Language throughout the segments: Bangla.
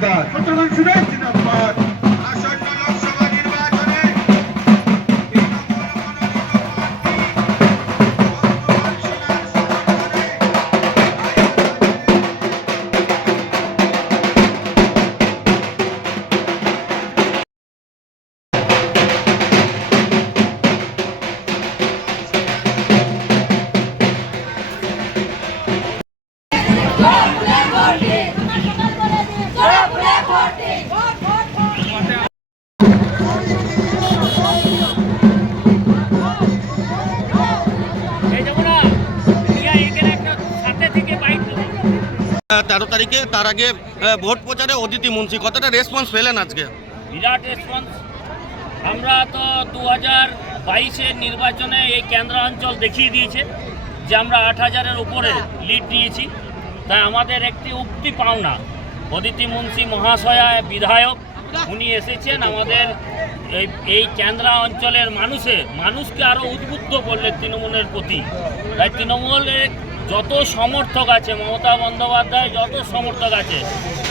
সরকার তেরো তারিখে, তার আগে ভোট প্রচারে অদিতি মুন্সি। কতটা রেসপন্স পেলেন আজকে? বিরাট রেসপন্স আমরা তো দু হাজার বাইশের নির্বাচনে এই কেন্দ্রাঞ্চল দেখিয়ে দিয়েছে যে আমরা আট হাজারের উপরে লিড নিয়েছি। তাই আমাদের একটি উক্তি পাওনা। অদিতি মুন্সি মহাশয়া বিধায়ক, উনি এসেছেন আমাদের এই কেন্দ্রা অঞ্চলের মানুষে, মানুষকে আরও উদ্বুদ্ধ করলেন তৃণমূলের প্রতি। তাই তৃণমূলের যত সমর্থক আছে, মমতা বন্দ্যোপাধ্যায় যত সমর্থক আছে,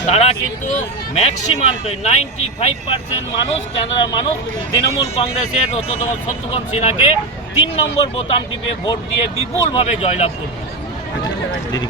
তারা কিন্তু ম্যাক্সিমামটাই নাইনটি ফাইভ পার্সেন্ট মানুষ কেন্দ্রের মানুষ, তৃণমূল কংগ্রেসের শত্রুঘ্ন সিনহাকে তিন নম্বর বোতাম টিপে ভোট দিয়ে বিপুলভাবে জয়লাভ করবে। দিদি